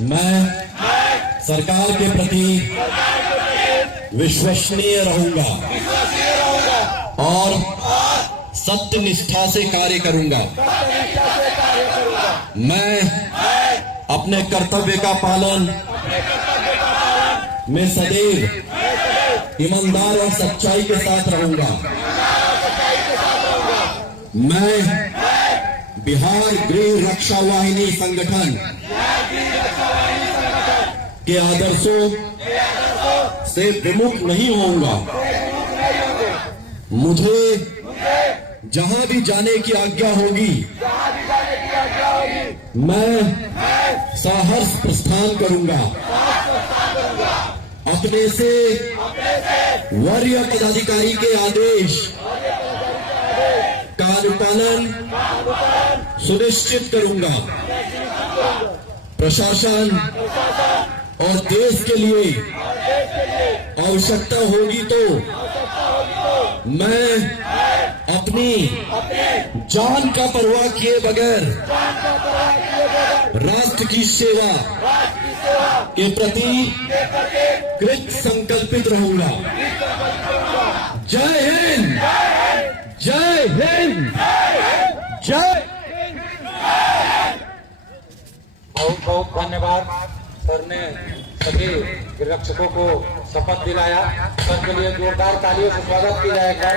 मैं सरकार के प्रति विश्वसनीय रहूंगा और सत्य निष्ठा से कार्य करूंगा। मैं अपने कर्तव्य का पालन में सदैव ईमानदार और सच्चाई के साथ रहूंगा। मैं बिहार गृह रक्षा वाहिनी संगठन के आदर्शों से विमुख नहीं होऊंगा। मुझे जहां भी जाने की आज्ञा होगी मैं साहस प्रस्थान करूंगा। अपने से वरीय पदाधिकारी के आदेश का अनुपालन सुनिश्चित करूंगा। प्रशासन और देश के लिए आवश्यकता होगी तो मैं अपनी जान का परवाह किए बगैर राष्ट्र की सेवा के प्रति कृत संकल्पित रहूंगा। जय हिंद, जय हिंद, जय। बहुत बहुत धन्यवाद। सर ने सभी रक्षकों को शपथ दिलाया। सर के लिए जोरदार तालियों से स्वागत किया जाएगा।